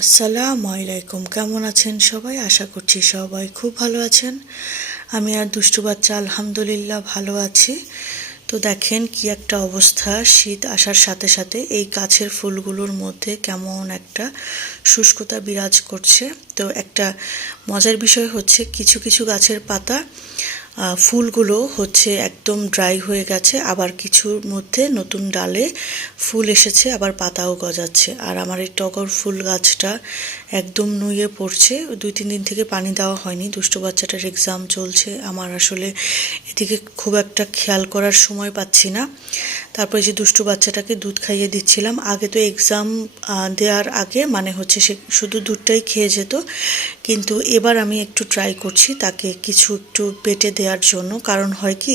আসসালামু আলাইকুম, কেমন আছেন সবাই? আশা করছি সবাই খুব ভালো আছেন। আমি আর দুষ্টু বাচ্চা আলহামদুলিল্লাহ ভালো আছি। তো দেখেন কি একটা অবস্থা, শীত আসার সাথে সাথে এই গাছের ফুলগুলোর মধ্যে কেমন একটা শুষ্কতা বিরাজ করছে। তো একটা মজার বিষয় হচ্ছে কিছু কিছু গাছের পাতা ফুলগুলো হচ্ছে একদম ড্রাই হয়ে গেছে, আবার কিছুর মধ্যে নতুন ডালে ফুল এসেছে, আবার পাতাও গজাচ্ছে। আর আমার এই টগর ফুল গাছটা একদম নুয়ে পড়ছে। 2-3 দিন থেকে পানি দেওয়া হয়নি, দুষ্ট বাচ্চাটার এক্সাম চলছে, আমার আসলে এদিকে খুব একটা খেয়াল করার সময় পাচ্ছি না। তারপরে যে দুষ্টু বাচ্চাটাকে দুধ খাইয়ে দিচ্ছিলাম। আগে তো এক্সাম দেওয়ার আগে মানে হচ্ছে সে শুধু দুধটাই খেয়ে যেত, কিন্তু এবার আমি একটু ট্রাই করছি তাকে কিছু একটু পেটে দেওয়ার জন্য। কারণ হয় কি,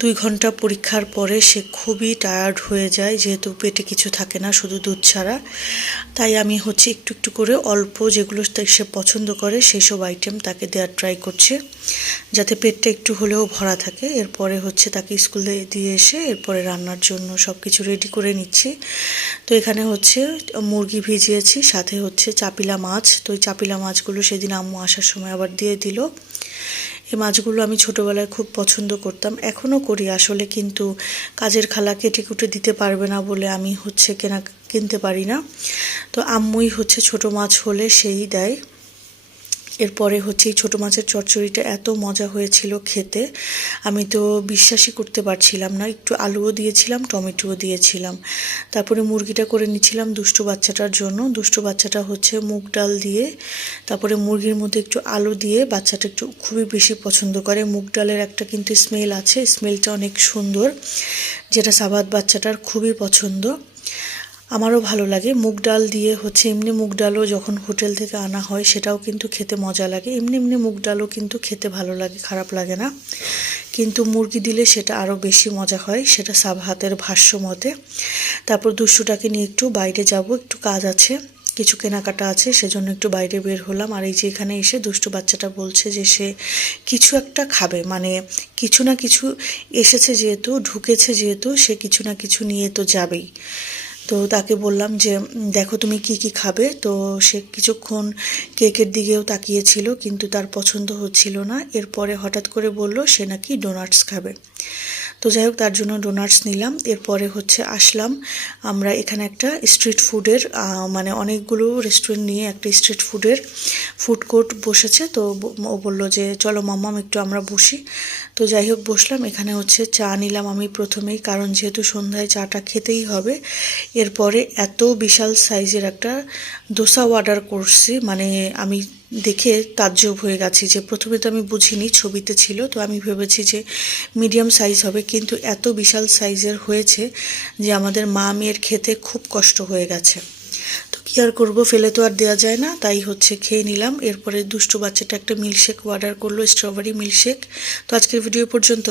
2 ঘন্টা পরীক্ষার পরে সে খুবই টায়ার্ড হয়ে যায়, যেহেতু পেটে কিছু থাকে না শুধু দুধ ছাড়া। তাই আমি হচ্ছে একটু একটু করে অল্প যেগুলো সে পছন্দ করে সেই সব আইটেম তাকে দেওয়ার ট্রাই করছে, যাতে পেটটা একটু হলেও ভরা থাকে। এরপরে হচ্ছে তাকে স্কুলে দিয়ে এসে এরপরে রান্নার জন্য সব কিছু রেডি করে নিচ্ছি। তো এখানে হচ্ছে মুরগি ভিজিয়েছি, সাথে হচ্ছে চাপিলা মাছ। তো ওই চাপিলা মাছগুলো সেদিন আম্মু আসার সময় আবার দিয়ে দিল। এই মাছগুলো আমি ছোটোবেলায় খুব পছন্দ করতাম, এখনও করি আসলে, কিন্তু কাজের খালা কেটে কুটে দিতে পারবে না বলে আমি হচ্ছে কিনতে পারি না। তো আম্মুই হচ্ছে ছোটো মাছ হলে সেই দেয়। এরপরে হচ্ছে এই ছোটো মাছের চচ্চড়িটা এত মজা হয়েছিল খেতে, আমি তো বিশ্বাসই করতে পারছিলাম না। একটু আলুও দিয়েছিলাম, টমেটোও দিয়েছিলাম। তারপরে মুরগিটা করে নিচ্ছিলাম দুষ্টু বাচ্চাটার জন্য। দুষ্টু বাচ্চাটা হচ্ছে মুগ ডাল দিয়ে, তারপরে মুরগির মধ্যে একটু আলু দিয়ে, বাচ্চাটা একটু খুবই বেশি পছন্দ করে। মুগ ডালের একটা কিন্তু স্মেল আছে, স্মেলটা অনেক সুন্দর, যেটা সাবাত বাচ্চাটার খুবই পছন্দ। আমারও ভালো লাগে মুগ ডাল দিয়ে। হচ্ছে এমনি মুগ ডালও যখন হোটেল থেকে আনা হয় সেটাও কিন্তু খেতে মজা লাগে, এমনি এমনি মুগ ডালও কিন্তু খেতে ভালো লাগে, খারাপ লাগে না। কিন্তু মুরগি দিলে সেটা আরও বেশি মজা হয়, সেটা সাবহাতের ভাষ্য মতে। তারপর দুষ্টুটাকে নিয়ে একটু বাইরে যাব, একটু কাজ আছে, কিছু কেনাকাটা আছে, সেজন্য একটু বাইরে বের হলাম। আর এই যে এখানে এসে দুষ্টু বাচ্চাটা বলছে যে সে কিছু একটা খাবে, মানে কিছু না কিছু এসেছে যেহেতু, ঢুকেছে যেহেতু, সে কিছু না কিছু নিয়ে তো যাবেই। তো তাকে বললাম যে দেখো তুমি কি কি খাবে। তো সে কিছুক্ষণ কেকের দিকেও তাকিয়েছিল, কিন্তু তার পছন্দ হচ্ছিল না। এরপরে হঠাৎ করে বলল সে নাকি ডোনাটস খাবে। তো যাই হোক, তার জন্য ডোনাটস নিলাম। এরপরে হচ্ছে আসলাম আমরা এখানে একটা স্ট্রিট ফুডের মানে অনেকগুলো রেস্টুরেন্ট নিয়ে একটা স্ট্রিট ফুডের ফুড কোর্ট বসেছে। তো ও বলল যে চলো মাম্মাম একটু আমরা বসি। তো যাই হোক বসলাম। এখানে হচ্ছে চা নিলাম আমি প্রথমেই, কারণ যেহেতু সন্ধ্যায় চাটা খেতেই হবে। এরপরে এত বিশাল সাইজের একটা দোসা অর্ডার করছি, মানে আমি দেখে তাজ্জব হয়ে গেছি। যে প্রথমে তো আমি বুঝিনি, ছবিতে ছিল, তো আমি ভেবেছি যে মিডিয়াম সাইজ হবে, কিন্তু এত বিশাল সাইজের হয়েছে যে আমাদের মা মেয়ের খেতে খুব কষ্ট হয়ে গেছে। তো কী আর করবো, ফেলে তো আর দেওয়া যায় না, তাই হচ্ছে খেয়ে নিলাম। এরপরে দুষ্টু বাচ্চাটা একটা মিল্কশেক অর্ডার করলো, স্ট্রবেরি মিল্কশেক। তো আজকের ভিডিও পর্যন্ত।